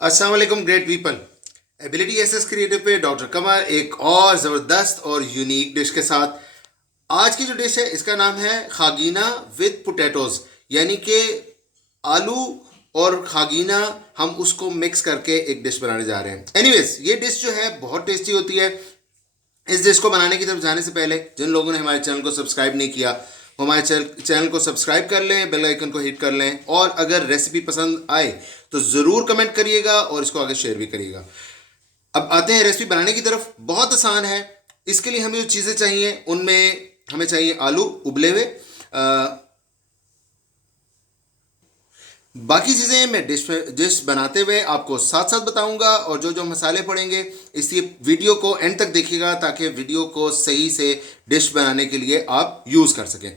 अस्सलाम वालेकुम great people. Ability SS creative पे डॉक्टर कमर एक और ज़बरदस्त और यूनिक डिश के साथ। आज की जो डिश है इसका नाम है खागीना विद पोटैटोज, यानी कि आलू और खागीना हम उसको मिक्स करके एक डिश बनाने जा रहे हैं। एनीवेज, ये डिश जो है बहुत टेस्टी होती है। इस डिश को बनाने की तरफ जाने से पहले जिन लोगों ने हमारे चैनल को सब्सक्राइब नहीं किया वो हमारे चैनल को सब्सक्राइब कर लें, बेल आइकन को हिट कर लें, और अगर रेसिपी पसंद आए तो ज़रूर कमेंट करिएगा और इसको आगे शेयर भी करिएगा। अब आते हैं रेसिपी बनाने की तरफ। बहुत आसान है। इसके लिए हमें जो चीज़ें चाहिए उनमें हमें चाहिए आलू उबले हुए। बाकी चीज़ें मैं डिश बनाते हुए आपको साथ साथ बताऊंगा, और जो जो मसाले पड़ेंगे इसलिए वीडियो को एंड तक देखिएगा ताकि वीडियो को सही से डिश बनाने के लिए आप यूज़ कर सकें।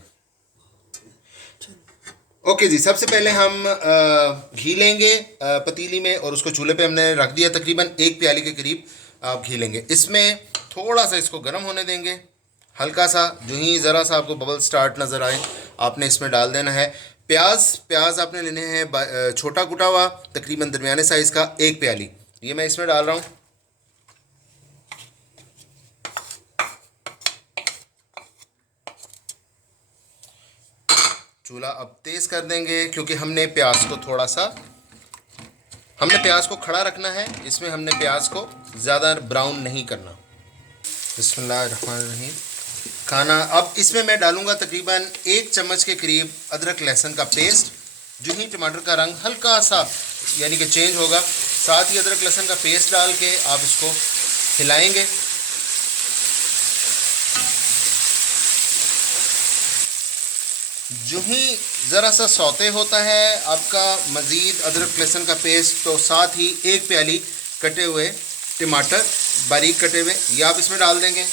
ओके जी, सबसे पहले हम घी लेंगे पतीली में, और उसको चूल्हे पे हमने रख दिया। तकरीबन 1 प्याली के करीब आप घी लेंगे। इसमें थोड़ा सा इसको गर्म होने देंगे, हल्का सा। जो ही ज़रा सा आपको बबल स्टार्ट नज़र आए आपने इसमें डाल देना है प्याज आपने लेने हैं छोटा कुटा हुआ, तकरीबन दरमियाने साइज़ का 1 प्याली। ये मैं इसमें डाल रहा हूँ। चूल्हा अब तेज़ कर देंगे क्योंकि हमने प्याज को खड़ा रखना है। इसमें हमने प्याज को ज़्यादा ब्राउन नहीं करना। बिस्मिल्लाहिर्रहमानिर्रहीम। खाना अब इसमें मैं डालूंगा तकरीबन 1 चम्मच के करीब अदरक लहसुन का पेस्ट। जो ही टमाटर का रंग हल्का सा यानी कि चेंज होगा, साथ ही अदरक लहसुन का पेस्ट डाल के आप इसको हिलाएंगे। जो ही ज़रा सा सौते होता है आपका मज़ीद अदरक लहसुन का पेस्ट, तो साथ ही 1 प्याली कटे हुए टमाटर बारीक कटे हुए ये आप इसमें डाल देंगे।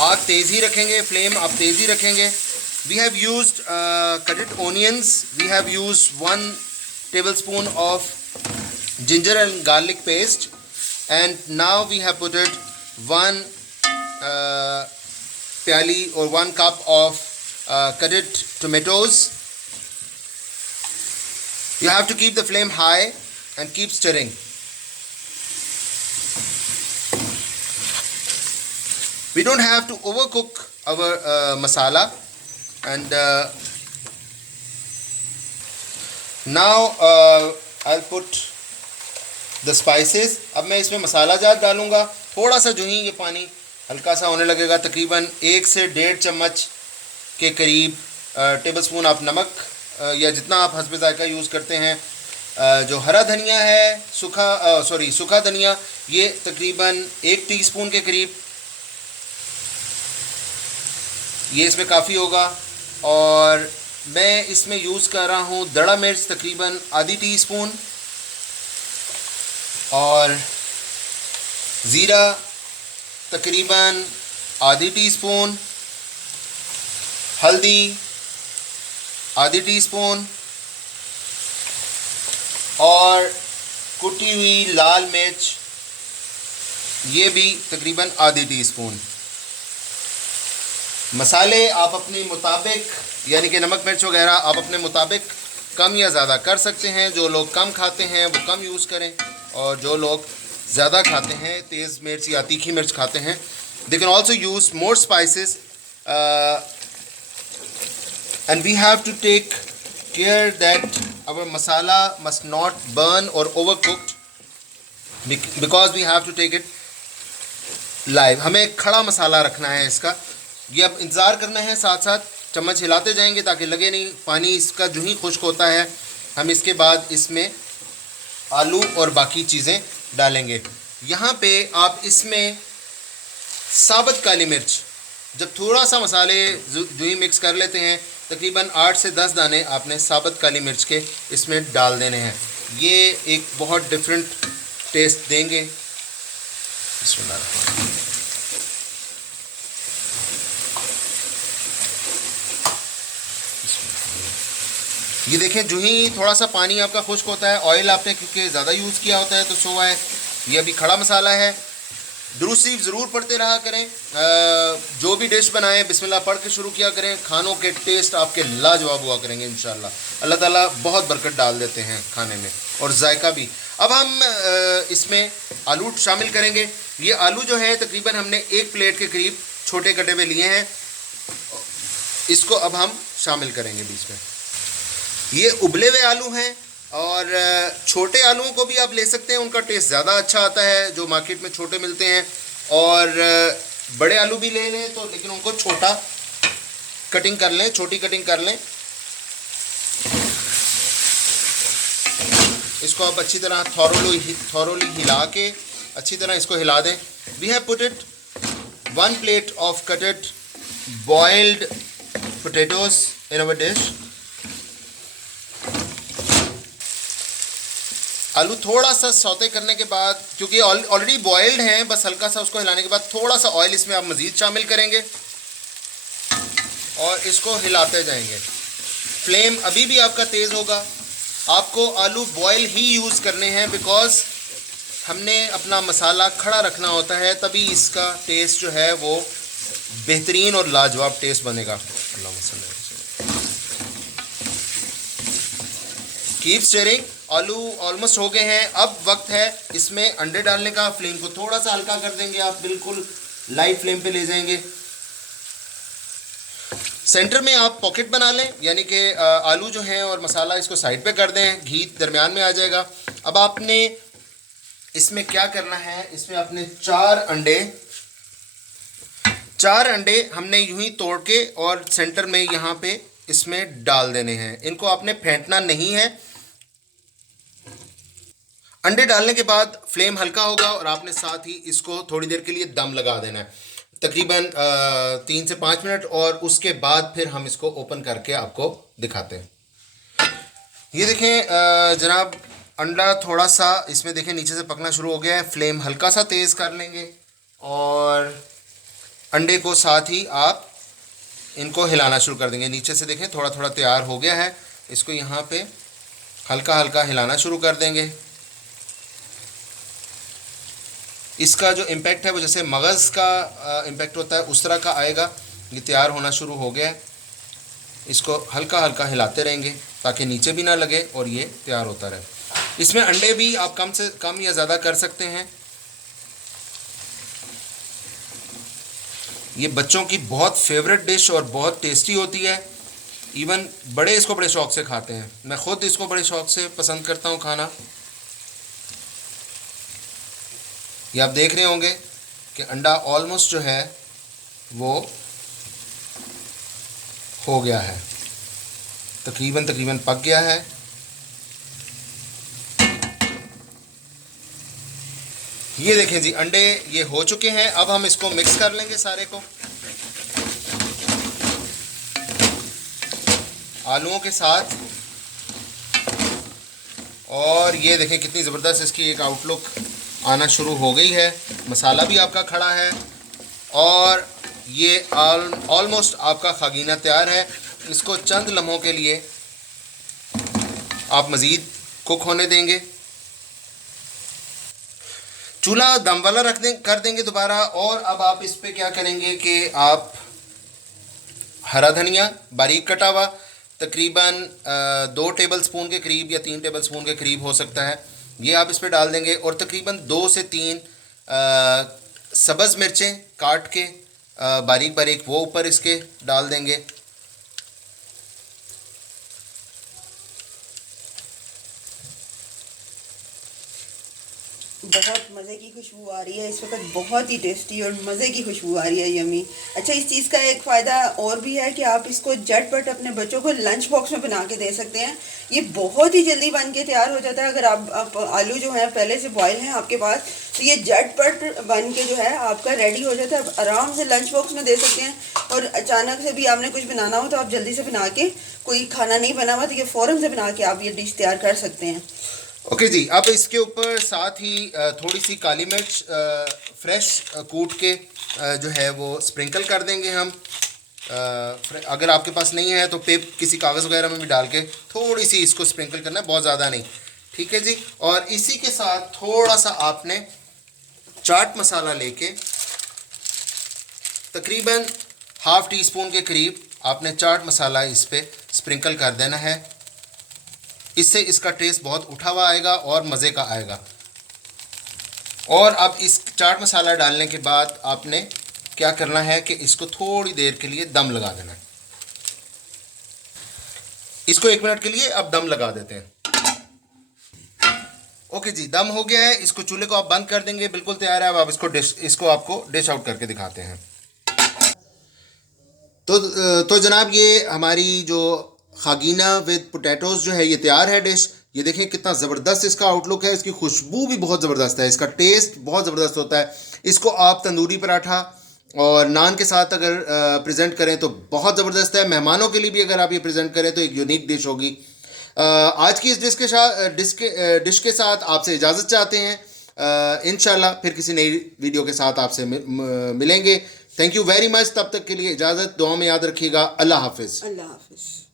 आग तेज़ ही रखेंगे, फ्लेम आप तेज़ ही रखेंगे। We have used cutted onions, we have used 1 tablespoon of ginger and garlic paste, and now we have put it 1 प्याली or 1 cup of cutted tomatoes. You have to keep the flame high and keep stirring. We don't have to overcook our masala, and now I'll put the spices. अब मैं इसमें मसाला जात डालूँगा। थोड़ा सा जो ही ये पानी हल्का सा होने लगेगा, तकरीबन 1 से 1.5 चम्मच के करीब टेबल स्पून आप नमक या जितना आप हस्बे ज़ायका यूज़ करते हैं। जो हरा धनिया है सूखा धनिया, ये तकरीबन 1 टीस्पून के करीब, ये इसमें काफ़ी होगा। और मैं इसमें यूज़ कर रहा हूँ दड़ा मिर्च तकरीबन आधी टीस्पून, और ज़ीरा तकरीबन आधी टीस्पून, हल्दी आधी टीस्पून, और कुटी हुई लाल मिर्च ये भी तकरीबन आधी टीस्पून। मसाले आप अपने मुताबिक यानी कि नमक मिर्च वगैरह आप अपने मुताबिक कम या ज़्यादा कर सकते हैं। जो लोग कम खाते हैं वो कम यूज़ करें, और जो लोग ज़्यादा खाते हैं, तेज़ मिर्च या तीखी मिर्च खाते हैं, they can also use more spices, and we have to take care that our masala must not burn or overcooked because we have to take it live. हमें खड़ा मसाला रखना है इसका। ये अब इंतज़ार करना है, साथ साथ चम्मच हिलाते जाएंगे ताकि लगे नहीं। पानी इसका जो ही खुश्क होता है हम इसके बाद इसमें आलू और बाकी चीज़ें डालेंगे। यहाँ पे आप इसमें साबुत काली मिर्च, जब थोड़ा सा मसाले जो ही मिक्स कर लेते हैं, तकरीबन 8 से 10 दाने आपने साबुत काली मिर्च के इसमें डाल देने हैं। ये एक बहुत डिफरेंट टेस्ट देंगे। ये देखें, जो ही थोड़ा सा पानी आपका खुश्क होता है, ऑयल आपने क्योंकि ज़्यादा यूज़ किया होता है तो सो है। ये अभी खड़ा मसाला है। दुरूद शरीफ ज़रूर पढ़ते रहा करें। जो भी डिश बनाएं बिस्मिल्लाह पढ़ के शुरू किया करें। खानों के टेस्ट आपके लाजवाब हुआ करेंगे इंशाल्लाह। अल्लाह ताला बहुत बरकत डाल देते हैं खाने में और जायका भी। अब हम इसमें आलू शामिल करेंगे। ये आलू जो है तकरीबन हमने 1 प्लेट के करीब छोटे कटे में लिए हैं। इसको अब हम शामिल करेंगे बीच में। ये उबले हुए आलू हैं और छोटे आलूओं को भी आप ले सकते हैं, उनका टेस्ट ज़्यादा अच्छा आता है जो मार्केट में छोटे मिलते हैं। और बड़े आलू भी ले लें तो, लेकिन उनको छोटा कटिंग कर लें, छोटी कटिंग कर लें। इसको आप अच्छी तरह थॉरोली हिला के अच्छी तरह इसको हिला दें। We have put it 1 plate of cutted boiled potatoes in our dish। आलू थोड़ा सा सौते करने के बाद, क्योंकि ऑलरेडी बॉइल्ड हैं, बस हल्का सा उसको हिलाने के बाद थोड़ा सा ऑयल इसमें आप मज़ीद शामिल करेंगे और इसको हिलाते जाएंगे। फ्लेम अभी भी आपका तेज़ होगा। आपको आलू बॉयल ही यूज़ करने हैं बिकॉज़ हमने अपना मसाला खड़ा रखना होता है, तभी इसका टेस्ट जो है वो बेहतरीन और लाजवाब टेस्ट बनेगा। Keep stirring. आलू ऑलमोस्ट हो गए हैं। अब वक्त है इसमें अंडे डालने का। फ्लेम को थोड़ा सा हल्का कर देंगे, आप बिल्कुल लाइट फ्लेम पे ले जाएंगे। सेंटर में आप पॉकेट बना लें, यानी कि आलू जो हैं और मसाला इसको साइड पे कर दें, घी दरमियान में आ जाएगा। अब आपने इसमें क्या करना है, इसमें आपने 4 अंडे हमने यूं ही तोड़ के और सेंटर में यहाँ पे इसमें डाल देने हैं। इनको आपने फेंटना नहीं है। अंडे डालने के बाद फ्लेम हल्का होगा और आपने साथ ही इसको थोड़ी देर के लिए दम लगा देना है, तकरीबन 3 से 5 मिनट, और उसके बाद फिर हम इसको ओपन करके आपको दिखाते हैं। ये देखें जनाब, अंडा थोड़ा सा इसमें देखें नीचे से पकना शुरू हो गया है। फ्लेम हल्का सा तेज़ कर लेंगे और अंडे को साथ ही आप इनको हिलाना शुरू कर देंगे। नीचे से देखें थोड़ा थोड़ा तैयार हो गया है। इसको यहाँ पे हल्का हल्का हिलाना शुरू कर देंगे। इसका जो इम्पैक्ट है वो जैसे मगज़ का इम्पैक्ट होता है उस तरह का आएगा। ये तैयार होना शुरू हो गया है। इसको हल्का हल्का हिलाते रहेंगे ताकि नीचे भी ना लगे और ये तैयार होता रहे। इसमें अंडे भी आप कम से कम या ज़्यादा कर सकते हैं। ये बच्चों की बहुत फेवरेट डिश और बहुत टेस्टी होती है। इवन बड़े इसको बड़े शौक़ से खाते हैं। मैं ख़ुद इसको बड़े शौक़ से पसंद करता हूँ खाना। ये आप देख रहे होंगे कि अंडा ऑलमोस्ट जो है वो हो गया है, तकरीबन पक गया है। ये देखें जी, अंडे ये हो चुके हैं। अब हम इसको मिक्स कर लेंगे सारे को आलूओं के साथ। और ये देखें कितनी ज़बरदस्त इसकी एक आउटलुक आना शुरू हो गई है। मसाला भी आपका खड़ा है और ये ऑलमोस्ट आपका खागीना तैयार है। इसको चंद लम्हों के लिए आप मज़ीद कुक होने देंगे। चूल्हा दम वाला कर देंगे दोबारा। और अब आप इस पे क्या करेंगे कि आप हरा धनिया बारीक कटा हुआ, तकरीबन 2 टेबलस्पून के करीब या 3 टेबलस्पून के करीब हो सकता है, ये आप इस पे डाल देंगे। और तकरीबन 2 से 3 सब्ज़ मिर्चें काट के बारीक बारीक वो ऊपर इसके डाल देंगे। बहुत मज़े की खुशबू आ रही है इस वक्त, बहुत ही टेस्टी और मज़े की खुशबू आ रही है, यमी। अच्छा, इस चीज़ का एक फ़ायदा और भी है कि आप इसको झटपट अपने बच्चों को लंच बॉक्स में बना के दे सकते हैं। ये बहुत ही जल्दी बन के तैयार हो जाता है। अगर आप आलू जो है पहले से बॉयल हैं आपके पास, तो ये झटपट बन के जो है आपका रेडी हो जाता है। आराम से लंच बॉक्स में दे सकते हैं। और अचानक से भी आपने कुछ बनाना हो तो आप जल्दी से बना के, कोई खाना नहीं बना हुआ तो ये फ़ौरन से बना के आप ये डिश तैयार कर सकते हैं। ओके जी, अब इसके ऊपर साथ ही थोड़ी सी काली मिर्च फ्रेश कूट के जो है वो स्प्रिंकल कर देंगे हम। अगर आपके पास नहीं है तो किसी कागज़ वगैरह में भी डाल के थोड़ी सी इसको स्प्रिंकल करना है, बहुत ज़्यादा नहीं। ठीक है जी। और इसी के साथ थोड़ा सा आपने चाट मसाला लेके तकरीबन हाफ टी स्पून के करीब आपने चाट मसाला इस पे स्प्रिंकल कर देना है। इससे इसका टेस्ट बहुत उठा हुआ आएगा और मज़े का आएगा। और अब इस चाट मसाला डालने के बाद आपने क्या करना है कि इसको थोड़ी देर के लिए दम लगा देना है। इसको 1 मिनट के लिए अब दम लगा देते हैं। ओके जी, दम हो गया है। इसको चूल्हे को आप बंद कर देंगे, बिल्कुल तैयार है। अब आप इसको आपको डिश आउट करके दिखाते हैं। तो जनाब ये हमारी जो खागीना विद पोटैटोज़ जो है ये तैयार है डिश। ये देखें कितना ज़बरदस्त इसका आउटलुक है। इसकी खुशबू भी बहुत ज़बरदस्त है, इसका टेस्ट बहुत ज़बरदस्त होता है। इसको आप तंदूरी पराठा और नान के साथ अगर प्रेजेंट करें तो बहुत ज़बरदस्त है। मेहमानों के लिए भी अगर आप ये प्रेजेंट करें तो एक यूनिक डिश होगी। आज की इस डिश के साथ आपसे इजाज़त चाहते हैं। इंशाल्लाह फिर किसी नई वीडियो के साथ आपसे मिलेंगे। Thank you very much. तब तक के लिए इजाज़त। दुआ में याद रखिएगा। अल्लाह हाफिज़। अल्लाह हाफिज़।